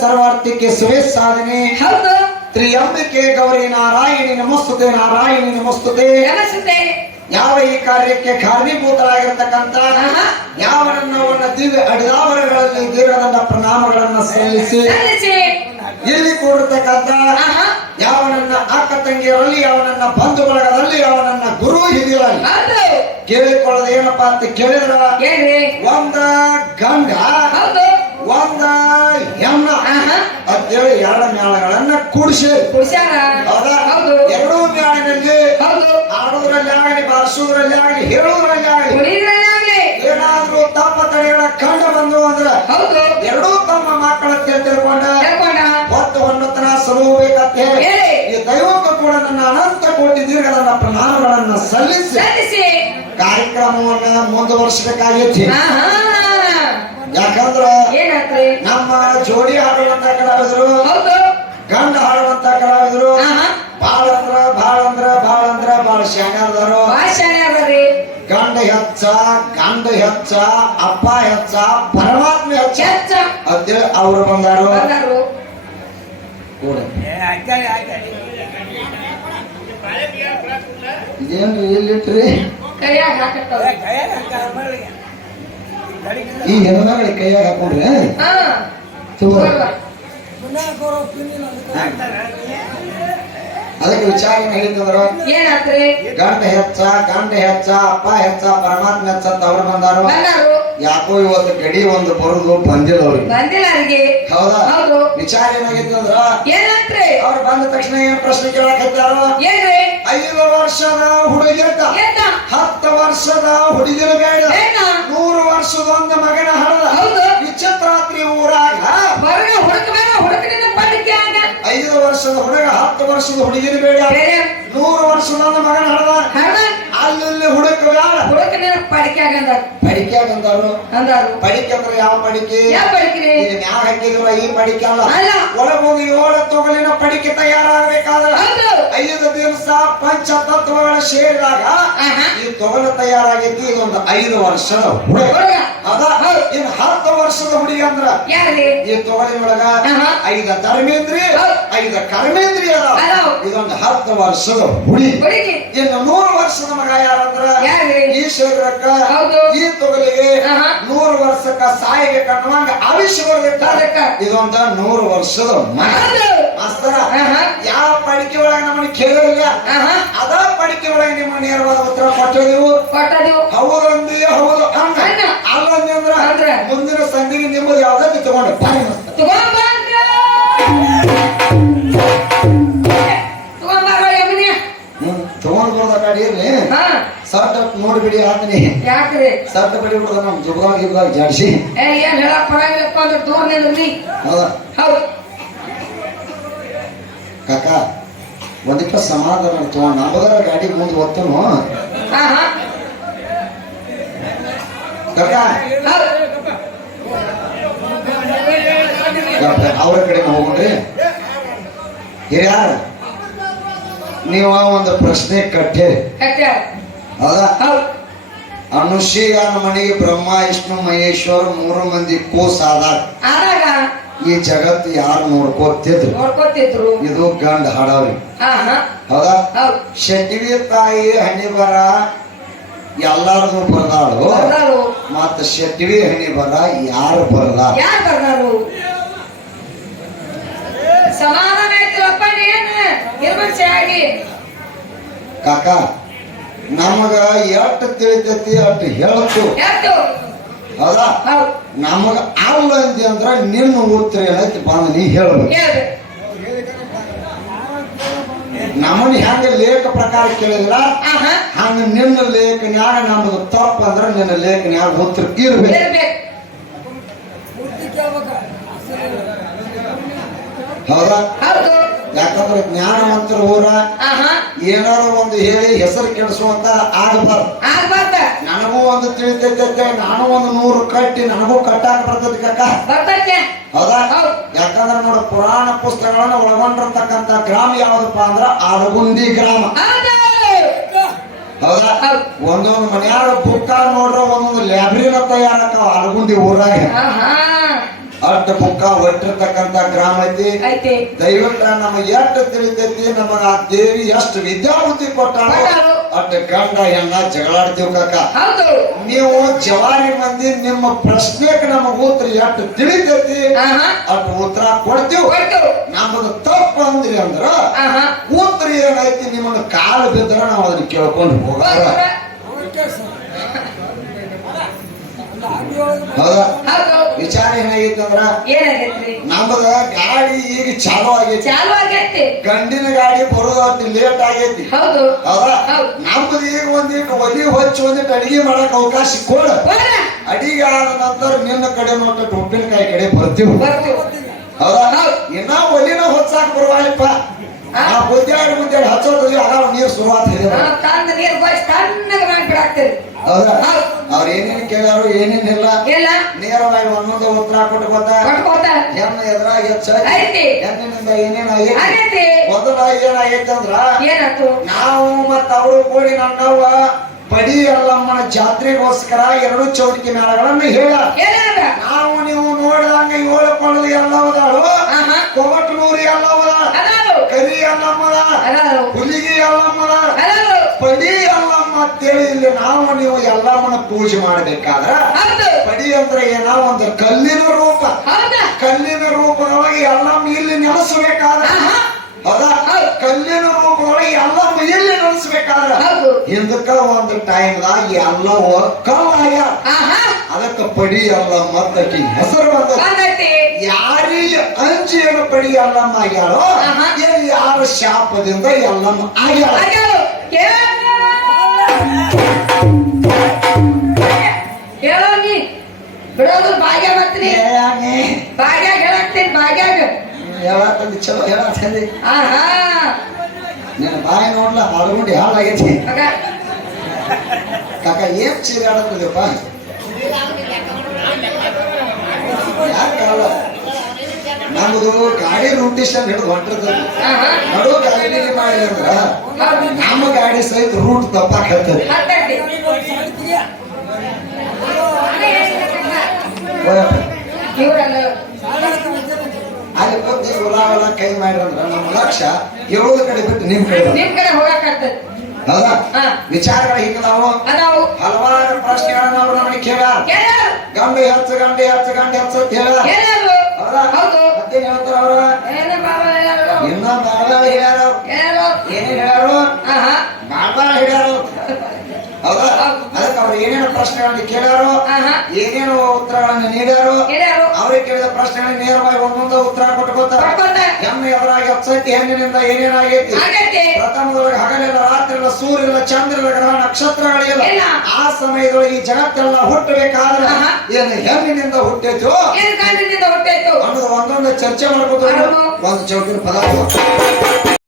ಸರ್ವಾರ್ಥಕ್ಕೆ ಸುರೇಶ್ ಸಾಧನೆ. ತ್ರಿಯಂಬಿಕೆ ಗೌರಿ ನಾರಾಯಣಿ ನಮಸ್ತುತೆ ನಾರಾಯಣಿ ನಮಸ್ತುತೆ. ನಮಸ್ತೆ. ಯಾವ ಈ ಕಾರ್ಯಕ್ಕೆ ಕಾರಣೀಭೂತರಾಗಿರ್ತಕ್ಕಂತ. ಯಾವ ನನ್ನವನ್ನ ದಿವ್ಯ ಅಡಿದಾವರಗಳಲ್ಲಿ ದೇವರನ್ನ ಪ್ರಣಾಮಗಳನ್ನ ಸಲ್ಲಿಸಿ ಇಲ್ಲಿ ಕೂಡಿರ್ತಕ್ಕಂತ ಯಾವ ನನ್ನ ಅಕ್ಕ ತಂಗಿಯರಲ್ಲಿ ಯಾವ ನನ್ನ ಬಂಧು ಬಳಗದಲ್ಲಿ ಯಾವ ನನ್ನ ಗುರು ಹಿರಿಯರಲ್ಲಿ. ಕೇಳಿಕೊಳ್ಳೋದು ಏನಪ್ಪಾ ಅಂತ ಕೇಳಿದ್ರ? ಒಂದ ಗಂಡ ಒಂದ ಹೆಣ್ಣ ಎರಡು ಮೇಳಗಳನ್ನ ಕೂಡಿಸಿ ಕುಡ್ಸ್ಯಾರ ಎರಡೂ ಹೌದು ಆಡೋದ್ರಲ್ಲಿ ಆಗಲಿ ಬಾರಿಸೋದ್ರಲ್ಲಿ ಆಗಲಿ ಹೇಳೋದ್ರಲ್ಲಿ ಆಗಲಿ ಏನಾದ್ರೂ ತಪ್ಪ ತಡೆಗಳ ಕಂಡು ಬಂದು ಅಂದ್ರ ಎರಡೂ ತಮ್ಮ ಮಕ್ಕಳ ತಿಳ್ಕೊಂಡ ಹೊತ್ತು ಹೊನ್ನತನ ಸಲುಬೇಕಂತ ಹೇಳಿ ಈ ದೈವಕ್ಕೂ ಕೂಡ ನನ್ನ ಅನಂತ ಕೋಟಿ ದೀರ್ಘದ ಪ್ರಣಾಮಗಳನ್ನ ಸಲ್ಲಿಸಿ ಕಾರ್ಯಕ್ರಮವನ್ನ ಮುಂದುವರಿಸಬೇಕಾಗೈತಿ ಯಾಕಂದ್ರ ಏನಾತ್ರಿ ನಮ್ಮ ಜೋಡಿ ಹಾಡುವಂತ ಕಲಾವಿದರು ಹೌದು. ಗಂಡ ಹಾಡುವಂತ ಕಲಾವಿದರು ಬಾಳ ಅಂದ್ರ ಬಾಳ ಅಂದ್ರ ಬಾಳ ಅಂದ್ರ ಬಾಳ ಶಾಣ್ಯರ್ದಾರು ಗಂಡ ಹೆಚ್ಚ ಗಂಡ ಹೆಚ್ಚ ಅಪ್ಪ ಹೆಚ್ಚ ಪರಮಾತ್ಮ ಹೆಚ್ಚ. ಹೆಚ್ಚ. ಅಂತೇಳಿ ಅವರು ಬಂದಾರು. ಇದೇನ್ರಿ ಎಲ್ಲಿಟ್ರಿ ಕೈಯಾಗ ಹಾಕತ್ತವ್ರ. ಈ ಹೆಣ್ಮಗಳಿಗೆ ಕೈಯಾಗ ಹಾಕೊಂಡ್ರೆ. ಅದಕ್ಕೆ ವಿಚಾರ ಹೇಳಿದ್ರು ಗಂಡ ಹೆಚ್ಚ ಗಂಡ ಹೆಚ್ಚ ಅಪ್ಪ ಹೆಚ್ಚ ಪರಮಾತ್ಮ ಹೆಚ್ಚ ಅಂತ ಅವ್ರು ಬಂದಾರು. ಯಾಕೋ ಇವತ್ತು ಗಡಿ ಒಂದು ಬರುದು ಬಂದಿಲ್ಲ ಅವ್ರಿಗೆ. ಹೌದಾ? ವಿಚಾರ ಏನಾಗಿತ್ತಂದ್ರ ಅವ್ರು ಬಂದ ತಕ್ಷಣ ಏನ್ ಪ್ರಶ್ನೆ ಕೇಳಕತ್ತಾರ ಏನ್ರಿ? ಐದು ವರ್ಷದ ಏನ ಹತ್ತು ವರ್ಷದ ಹುಡುಗಿರು ಬೇಡ ಒಂದು ಮಗನ ಹರದ ವಿಚಿತ್ರಾತ್ರಿ ಊರಾಗ ಹೊರಗ ಹುಡುಕಬೇಡ ಹುಡುಕನಿನ ಪಡಿಕೆ ಐದು ವರ್ಷದ ಹುಡುಗ ಹತ್ತು ವರ್ಷದ ಹುಡುಗಿನ ಬೇಡ. ನೂರು ವರ್ಷದ ಮಗನ ಹರದ ಹರ್ದ ಅಲ್ಲಿ ಹುಡುಕ ಬೇಡ ಹುಡುಕನಿನ ಪಡಿಕೆ ಆಗ ಅಂದಾರ ಪಡಿಕೆ ಅಂತಾರು ಅಂದಾರು ಪಡಿಕೆ ಅಂದ್ರೆ ಯಾವ ಪಡಿಕೆ ಯಾವ ಪಡಿಕೆ ಇದು ಮ್ಯಾಗ ಹಾಕಿದ್ರ ಈ ಪಡಿಕೆ ಅಲ್ಲ ಅಲ್ಲ. ಒಳಗೊಂದು ಏಳು ತೊಗಲಿನ ಪಡಿಕೆ ತಯಾರಾಗಬೇಕಾದ್ರೆ ಹೌದು ಐದು ದಿವಸ ಪಂಚತತ್ವಗಳ ಸೇರಿದಾಗ ಆಹಾ. ಈ ತೊಗಲು ತಯಾರಾಗೈತಿ ಇದೊಂದು ಐದು ವರ್ಷದ ಹುಡುಗ ಹುಡುಗ ಅದ ಇನ್ ಹತ್ತು ವರ್ಷದ ಹುಡುಗಿ ಅಂದ್ರ ಯಾರ್ರಿ ಈ ತೊಗಲಿನೊಳಗ ಆಹಾ. ಐದ ಧರ್ಮೇಂದ್ರಿಯ ಹೌದು. ಐದ ಕರ್ಮೇಂದ್ರಿಯ ಅದಾವ. ಅದಾವ. ಇದೊಂದು ಹತ್ತು ವರ್ಷದ ಹುಡುಗಿ ಹುಡುಗಿ ಇನ್ನು ನೂರು ವರ್ಷದ ಮಗ ಯಾರಂದ್ರ? ಈ ಶರೀರಕ್ಕ ಹೌದು. ಈ ತೊಗಲಿಗೆ. ನೂರು ವರ್ಷಕ್ಕ ಸಾಯಿಗೆ ಕಣ್ಣುವಂಗ ಅದಕ್ಕ. ಇದೊಂದ ನೂರು ವರ್ಷದ ಮಾಸ್ತರ. ಯಾವ ಪಡಿಕೆ ಒಳಗ ನಮ್ಮನ್ನ ಕೇಳಿಲ್ಲ. ಅದ ಪಡಿಕೆ ಒಳಗೆ ನಿಮ್ಮ ನೇರವಾದ ಉತ್ತರ ಕೊಟ್ಟಿದೆವು ಹಾ. ನೋಡ್ಬಿಡಿ ಆತನಿ ಯಾಕ್ರಿ? ಸರ್ಟ್ ಬಡಿ ಬಿಡದ ನಮ್ ಜುಬ್ದಾಗ ಗಿಬ್ದಾಗ ಜಾಡ್ಸಿ. ಏ ಏನ್ ಹೇಳಕ್ ಬರಂಗಿಲ್ಲಪ್ಪ ಅಂದ್ರೆ ದೂರ ಹೌದಾ? ಹೌದು. ಕಾಕ ಒಂದಿಪ್ಪ ಸಮಾಧಾನ ತಗೊಂಡ್ ನಮ್ಮದರ ಗಾಡಿ ಮುಂದೆ ಹೋಗ್ತಾನು. ಕಾಕ. ಅವ್ರ ಕಡೆ ಹೋಗ್ರಿ ಹಿರಿಯಾರ ನೀವ ಒಂದು ಪ್ರಶ್ನೆ ಕಟ್ಟೇರಿ ಹೌದಾ. ಅನುಷ್ಯಾನ ಮನೆಗೆ ಬ್ರಹ್ಮ ವಿಷ್ಣು ಮಹೇಶ್ವರ ಮೂರು ಮಂದಿ ಕೋಸ್ ಆದಾಗ ಈ ಜಗತ್ತು ಯಾರು ನೋಡ್ಕೋತಿದ್ರು? ನೋಡ್ಕೊತಿದ್ರು. ಇದು ಗಂಡ ಹಾಡವ್ರಿ ಹೌದಾ? ಶೆಟ್ಟಿವಿ ತಾಯಿ ಹಣ್ಣಿ ಬರ ಎಲ್ಲಾರದು ಬರ್ದಾಳು. ಮತ್ತ ಶೆಟ್ಟಿವಿ ಹಣ್ಣಿ ಬರ ಯಾರು ಬರ್ದಾರು? ನೀನ್ ನಿರ್ಮರ್ಸೆ ಆಗಿ ಕಾಕ ನಮಗ ಎಷ್ಟು ತಿಳಿತೈತಿ ಅಷ್ಟು ಹೇಳ್ತು. ಹೌದಾ? ನಮಗ ಅಲ್ಲ ಅಂದಿ ಅಂದ್ರ ನಿನ್ನ ಉತ್ತರ ಏನೈತಿ ಬಂದ ನೀ ಹೇಳ್ಬೇಕು. ನಮ್ಮನ್ನ ಹೆಂಗ ಲೇಖ ಪ್ರಕಾರ ಕೇಳಿದ್ರ ಹಂಗ ನಿನ್ನ ಲೇಖನ್ಯಾಗ ನಮ್ದು ತಪ್ಪ ಅಂದ್ರ ನಿನ್ನ ಲೇಖನ್ಯಾಗ ಉತ್ತರ ಇರ್ಬೇಕು. ಹೌದು. ಯಾಕಂದ್ರೆ ಜ್ಞಾನವಂತರ ಊರ ಆಹಾ. ಏನಾದ್ರು ಒಂದು ಹೇಳಿ ಹೆಸರು ಕೆಡಿಸುವಂತ ಆಗಬಾರ್ದು. ಆಗ್ಬಾರ್ದ. ನನಗೂ ಒಂದು ತಿಳಿತೈತೆ ನಾನು ಒಂದು ನೂರು ಕಟ್ಟಿ ನನಗೂ ಕಟ್ಟಾಕ ಬರ್ತೈತಿ ಕಕ್ಕ ಬರ್ತೈತೆ. ಹೌದಾ? ಯಾಕಂದ್ರೆ ನೋಡ ಪುರಾಣ ಪುಸ್ತಕಗಳನ್ನ ಒಳಗೊಂಡಿರ್ತಕ್ಕಂಥ ಗ್ರಾಮ ಯಾವ್ದಪ್ಪ ಅಂದ್ರ ಆಲಗುಂದಿ ಗ್ರಾಮ. ಹೌದು. ಒಂದೊಂದು ಮನ್ಯಾಗ ಬುಕ್ಕ ನೋಡ್ರ ಒಂದೊಂದು ಲೈಬ್ರರಿನ ತಯಾರಕ ಆಲಗುಂದಿ ಊರಾಗ. ಆಹಾ ಮುಖ ಹೊಟ್ಟಿರ್ತಕ್ಕಂತ ಗ್ರಾಮ ಐತಿ. ದೈವಂದ್ರ ನಮಗ್ ಎಷ್ಟು ತಿಳಿತೈತಿ? ನಮಗ ಆ ದೇವಿ ಎಷ್ಟು ವಿದ್ಯಾಬುದ್ಧಿ ಕೊಟ್ಟಾಳ. ಅಟ್ಟ ಗಂಡ ಎಲ್ಲ ಜಗಳಾಡ್ತೀವಿ ಕಾಕ. ನೀವು ಜವಾರಿ ಮಂದಿ ನಿಮ್ಮ ಪ್ರಶ್ನೆಗೆ ನಮಗ ಉತ್ತರ ಎಷ್ಟು ತಿಳಿತೈತಿ? ಅಟ್ ಉತ್ತರ ಕೊಡ್ತೀವಿ. ನಮಗ ತಪ್ಪು ಅಂದ್ರಿ ಅಂದ್ರ ಉತ್ತರ ಏನೈತಿ ನಿಮ್ಮನ್ನ ಕಾಲು ಬಿದ್ರ ನಾವು ಅದನ್ನ ಕೇಳ್ಕೊಂಡು ಹೋಗಾರ ಹೌದಾ. ಅಂದ್ರ ಏನಾಗೈತ್ರಿ? ನಮ್ಮದ ಗಾಡಿ ಈಗ ಚಾಲು ಆಗೈತಿ. ಚಾಲು ಆಗೈತಿ. ಗಂಡಿನ ಗಾಡಿ ಬರೋದು ಲೇಟ್ ಆಗೈತಿ. ಹೌದು. ಹೌದಾ. ನಮ್ದು ಈಗ ಒಂದಿಟ್ಟು ಒಲಿ ಹೊಚ್ಚಿ ಒಂದಿಟ್ಟು ಅಡಿಗೆ ಮಾಡಕ್ ಅವಕಾಶ ಕೊಡ. ಅಡಿಗೆ ಆದ ನಂತರ ನಿನ್ನ ಕಡೆ ನೋಟ ಉಪ್ಪಿನಕಾಯಿ ಕಡೆ ಬರ್ತೀವಿ. ಬರ್ತು ಹೌದಾ. ಇನ್ನ ಒಲಿನ ಹೊಚ್ಚಾಕ ಬರುವಪ್ಪ ಹಾ. ಆ ಬುದ್ಧಾಡಿ ಬುದ್ಧಾಡಿ ಹಚ್ಚೋದ್ರಿ ಆಗ ನೀರು ಶುರುವಾತ್ ಇದೆ ತಂದ ನೀರು ಬಾಯಿ ತಣ್ಣಗೆ ಮಾಡಿ ಬಿಡಾಕ್ತೀರಿ. ಹೌದಾ. ಅವ್ರ ಏನೇನ್ ಕೇಳ್ಯಾರು ಏನೇನಿಲ್ಲ ಇಲ್ಲ? ನೇರವಾಗಿ ಒಂದೊಂದು ಉತ್ತರ ಕೊಟ್ಟು ಬಂದ ಕೊಟ್ಕೋತ. ಹೆಣ್ಣು ಎದ್ರ ಹೆಚ್ಚ ಐತಿ. ಹೆಣ್ಣಿನಿಂದ ಏನೇನಾಗೈತಿ ಆಗೈತಿ? ಮೊದಲ ಏನಾಗೈತಿ ಅಂದ್ರ ಏನಾಯ್ತು? ನಾವು ಮತ್ತ ಅವರು ಕೂಡಿ ನನ್ನವ್ವ ಪಡಿ ಅಲ್ಲಮ್ಮನ ಜಾತ್ರೆಗೋಸ್ಕರ ಎರಡು ಚೌಟಿಕೆ ಮೇಳಗಳನ್ನ ಹೇಳ. ನಾವು ನೀವು ನೋಡಿದಂಗ ಏಳು ಕೊಳ್ಳಲು ಎಲ್ಲವದಾಳು ಆಹಾ. ಕೊಮಟನೂರು ಎಲ್ಲ ಅದಾರು ಕರಿ ಅಲ್ಲಮ್ಮದ ಹುಲಿಗಿ ಅಲ್ಲಮ್ಮದ ಬಡಿ ಪಡಿ ಅಲ್ಲಮ್ಮ ಅಂತೇಳಿ ಇಲ್ಲಿ ನಾವು ನೀವು ಎಲ್ಲವನ್ನ ಪೂಜೆ ಮಾಡಬೇಕಾದ್ರ ಪಡಿ ಅಂದ್ರೆ ಏನೋ ಒಂದು ಕಲ್ಲಿನ ರೂಪ. ಕಲ್ಲಿನ ರೂಪದೊಳಗೆ ಎಲ್ಲಮ್ಮ ಇಲ್ಲಿ ನೆಲೆಸಬೇಕಾದ್ರ. ಅದ ಕಲ್ಲಿನ ರೂಪದೊಳಗೆ ಎಲ್ಲಮ್ಮ ಇಲ್ಲಿ ನೆಲೆಸಬೇಕಾದ್ರ. ಹೌದು. ಹಿಂದಕ್ಕ ಒಂದು ಟೈಮ್ದಾಗ ಎಲ್ಲ ಕಲ್ಲಾಯ ಆಹಾ. ಅದಕ್ಕ ಪಡಿ ಅಲ್ಲ ಮತ್ತಕ್ಕೆ ಹೆಸರು ಬಂದ ಯಾರಿಗೆ ಅಂಜಿ ಏನು ಪಡಿ ಅಲ್ಲಮ್ಮ ಆಗ್ಯಾಳೋ ಯಾರ ಶಾಪದಿಂದ ಎಲ್ಲಮ್ಮ ಆಗ್ಯಾಳ. ಆಗ್ಯಾಳು. ಕೇಳ ಹೇಳೋ ನೀ ಬಿಡೋದು ಭಾಗ್ಯ ಮತ್ರಿ. ಹೇಳಾನೆ. ಭಾಗ್ಯಾಗ ಹೇಳಾಕ್ತೀನಿ ಭಾಗ್ಯಾಗ. ಹೇಳತ್ತಂದಿ ಚಲೋ ಹೇಳತ್ತಂದಿ ಆಹಾ. ನಿನ್ನ ಬಾಯಿ ನೋಡ್ಲ ಹಾಳ್ಕೊಂಡು ಹಾಳಾಗೈತಿ. ಕಾಕ ಏನ್ ಚೀರಾಡತ್ತದಪ್ಪ ಯಾಕಲ್ಲ ನಮ್ಮದು ಗಾಡಿ ರೂಟೇಶನ್ ಹಿಡಿದು ಹೊಂಟಿರ್ತದೆ ನಡು ಗಾಡಿ ಮಾಡಿದಂದ್ರ ಹೌದು ನಮ್ಮ ಗಾಡಿ ಸಹಿತ ರೂಟ್ ಇವ್ರಲ್ಲ ಅಲ್ಲಿ ಬಂದು ಉಲಾವಲ ಕೈ ಮಾಡಿರಂದ್ರ ನಮ್ಮ ಲಕ್ಷ ಏಳು ಕಡೆ ಬಿಟ್ಟು ನಿಮ್ ಕಡೆ. ನಿಮ್ ಕಡೆ ಹೋಗಕ್ಕಾಗ್ತದೆ ಹೌದಾ? ವಿಚಾರಗಳು ಹಿಂಗದಾವು ಅದಾವು. ಹಲವಾರು ಪ್ರಶ್ನೆಗಳನ್ನ ಅವ್ರು ನಮಗೆ ಕೇಳ ಗಂಡು ಹೆಚ್ಚು ಗಂಡು ಹೆಚ್ಚು ಗಂಡು ಹೆಚ್ಚು ಅಂತ ಹೌದಾ? ಹೌದು. ಮತ್ತೇನ್ ಹೇಳ್ತಾರ ಅವ್ರ ಏನ ಬಾಬಾ ಹೇಳ್ಯಾರು ಇನ್ನ ಬಾಳ ಹೇಳ್ಯಾರ ಅವ್ರು. ಹೇಳ್ಯಾರು ಏನ್ ಹೇಳ್ಯಾರು ಆಹಾ ಬಾಳ ಬಾಳ ಹೇಳ್ಯಾರು ಹೌದಾ ಅದಕ್ಕೆ ಅವ್ರು ಏನೇನು ಪ್ರಶ್ನೆಗಳನ್ನ ಕೇಳಾರು ಏನೇನು ಉತ್ತರಗಳನ್ನ ನೀಡಾರು ಅವ್ರಿಗೆ ಕೇಳಿದ ಪ್ರಶ್ನೆಗಳಿಗೆ ನೇರವಾಗಿ ಒಂದೊಂದು ಉತ್ತರ ಕೊಟ್ಕೊತಾರ. ಹೆಮ್ಮೆ ಅವರಾಗಿ ಎದುರಾಗಿ ಹಚ್ಚೈತಿ ಹೆಣ್ಣಿನಿಂದ ಏನೇನಾಗೈತಿ? ಪ್ರಥಮದೊಳಗೆ ಹಗಲಿಲ್ಲ ರಾತ್ರಿಲ್ಲ ಸೂರ್ಯಲ್ಲ ಚಂದ್ರಲ್ಲ ಗ್ರಹ ನಕ್ಷತ್ರಗಳಿಲ್ಲ. ಆ ಸಮಯದೊಳಗೆ ಈ ಜಗತ್ತೆಲ್ಲ ಹುಟ್ಟಬೇಕಾದ್ರೆ. ಏನು ಹೆಣ್ಣಿನಿಂದ ಹುಟ್ಟೈತು? ಅನ್ನೋದು ಒಂದೊಂದು ಚರ್ಚೆ ಮಾಡ್ಕೋತಾರೆ. ಒಂದು ಚೌಕಿನ ಪದ